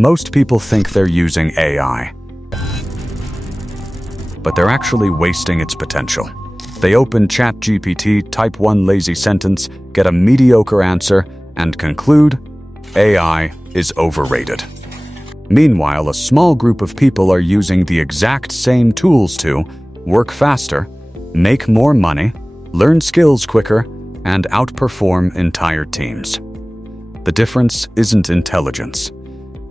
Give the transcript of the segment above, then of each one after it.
Most people think they're using AI, but they're actually wasting its potential. They open ChatGPT, type one lazy sentence, get a mediocre answer, and conclude, AI is overrated. Meanwhile, a small group of people are using the exact same tools to work faster, make more money, learn skills quicker, and outperform entire teams. The difference isn't intelligence.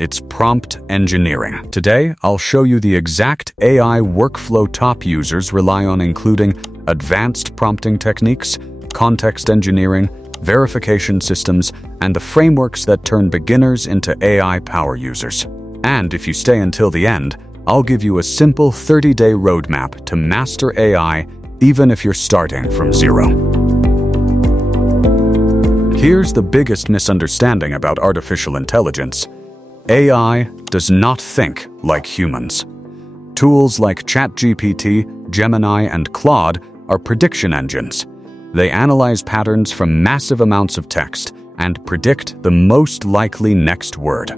It's prompt engineering. Today, I'll show you the exact AI workflow top users rely on, including advanced prompting techniques, context engineering, verification systems, and the frameworks that turn beginners into AI power users. And if you stay until the end, I'll give you a simple 30-day roadmap to master AI, even if you're starting from zero. Here's the biggest misunderstanding about artificial intelligence. AI does not think like humans. Tools like ChatGPT, Gemini, and Claude are prediction engines. They analyze patterns from massive amounts of text and predict the most likely next word.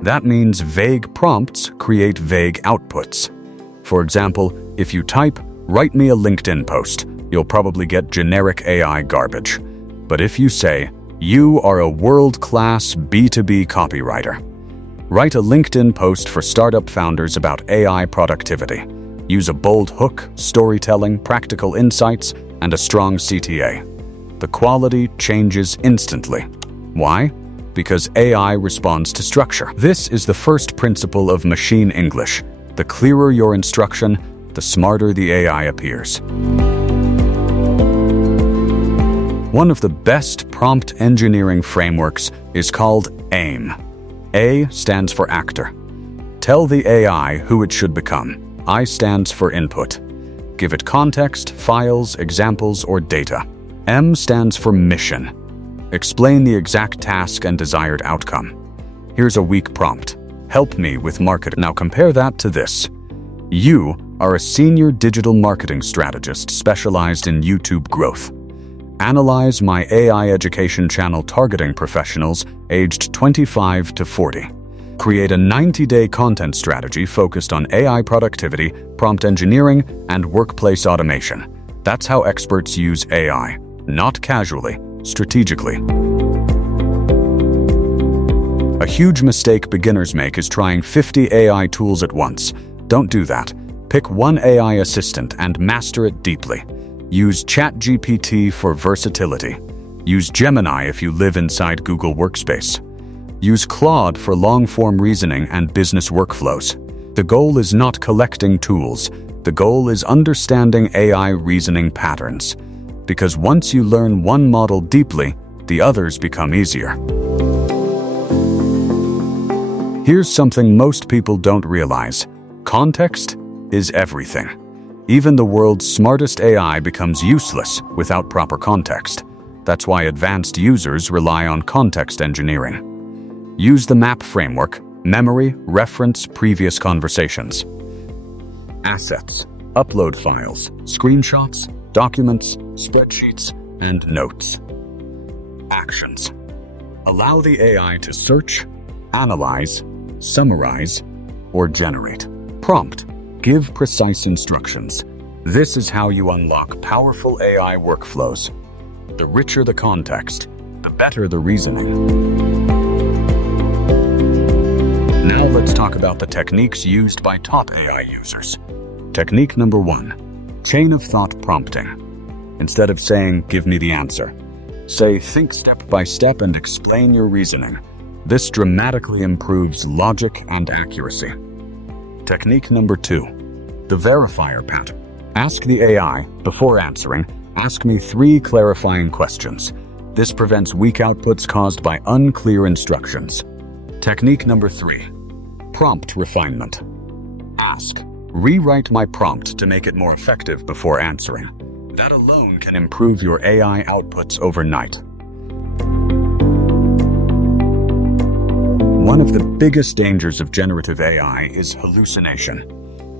That means vague prompts create vague outputs. For example, if you type, "Write me a LinkedIn post," you'll probably get generic AI garbage. But if you say, "You are a world-class B2B copywriter," write a LinkedIn post for startup founders about AI productivity. Use a bold hook, storytelling, practical insights, and a strong CTA. The quality changes instantly. Why? Because AI responds to structure. This is the first principle of machine English. The clearer your instruction, the smarter the AI appears. One of the best prompt engineering frameworks is called AIM. A stands for actor. Tell the AI who it should become. I stands for input. Give it context, files, examples, or data. M stands for mission. Explain the exact task and desired outcome. Here's a weak prompt. Help me with marketing. Now compare that to this. You are a senior digital marketing strategist specialized in YouTube growth. Analyze my AI education channel targeting professionals aged 25 to 40. Create a 90-day content strategy focused on AI productivity, prompt engineering, and workplace automation. That's how experts use AI, not casually, strategically. A huge mistake beginners make is trying 50 AI tools at once. Don't do that. Pick one AI assistant and master it deeply. Use ChatGPT for versatility. Use Gemini if you live inside Google Workspace. Use Claude for long-form reasoning and business workflows. The goal is not collecting tools. The goal is understanding AI reasoning patterns. Because once you learn one model deeply, the others become easier. Here's something most people don't realize. Context is everything. Even the world's smartest AI becomes useless without proper context. That's why advanced users rely on context engineering. Use the MAP framework, memory, reference, previous conversations. Assets, upload files, screenshots, documents, spreadsheets, and notes. Actions. Allow the AI to search, analyze, summarize, or generate. Prompt. Give precise instructions. This is how you unlock powerful AI workflows. The richer the context, the better the reasoning. Now let's talk about the techniques used by top AI users. Technique number 1, chain of thought prompting. Instead of saying, "Give me the answer," say, "Think step by step and explain your reasoning." This dramatically improves logic and accuracy. Technique number 2, the verifier pattern. Ask the AI, before answering, ask me 3 clarifying questions. This prevents weak outputs caused by unclear instructions. Technique number 3, prompt refinement. Ask, rewrite my prompt to make it more effective before answering. That alone can improve your AI outputs overnight. One of the biggest dangers of generative AI is hallucination.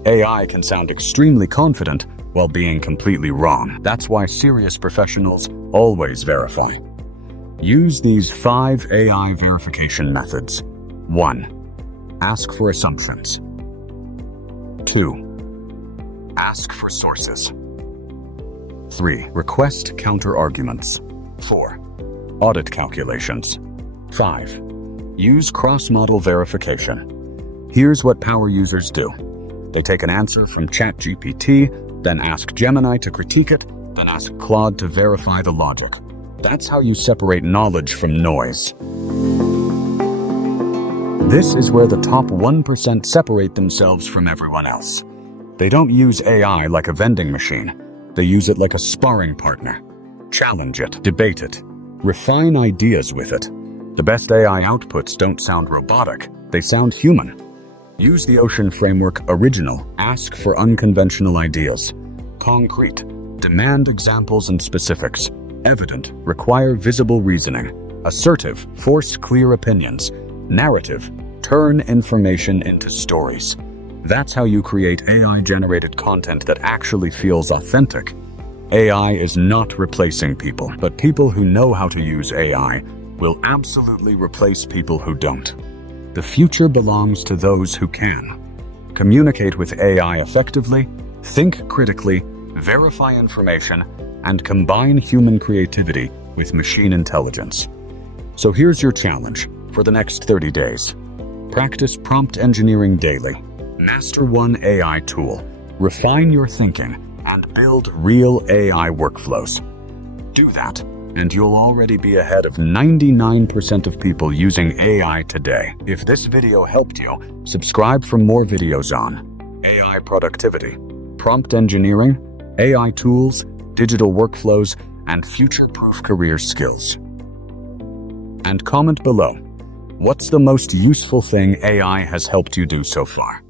AI can sound extremely confident while being completely wrong. That's why serious professionals always verify. Use these 5 AI verification methods. 1. Ask for assumptions. 2. Ask for sources. 3. Request counter-arguments. 4. Audit calculations. 5. Use cross-model verification. Here's what power users do. They take an answer from ChatGPT, then ask Gemini to critique it, then ask Claude to verify the logic. That's how you separate knowledge from noise. This is where the top 1% separate themselves from everyone else. They don't use AI like a vending machine. They use it like a sparring partner. Challenge it, debate it, refine ideas with it. The best AI outputs don't sound robotic, they sound human. Use the Ocean Framework original, ask for unconventional ideas. Concrete, demand examples and specifics. Evident, require visible reasoning. Assertive, force clear opinions. Narrative, turn information into stories. That's how you create AI-generated content that actually feels authentic. AI is not replacing people, but people who know how to use AI will absolutely replace people who don't. The future belongs to those who can. Communicate with AI effectively, think critically, verify information, and combine human creativity with machine intelligence. So here's your challenge for the next 30 days. Practice prompt engineering daily. Master one AI tool. Refine your thinking and build real AI workflows. Do that, and you'll already be ahead of 99% of people using AI today. If this video helped you, subscribe for more videos on AI productivity, prompt engineering, AI tools, digital workflows, and future-proof career skills. And comment below, what's the most useful thing AI has helped you do so far?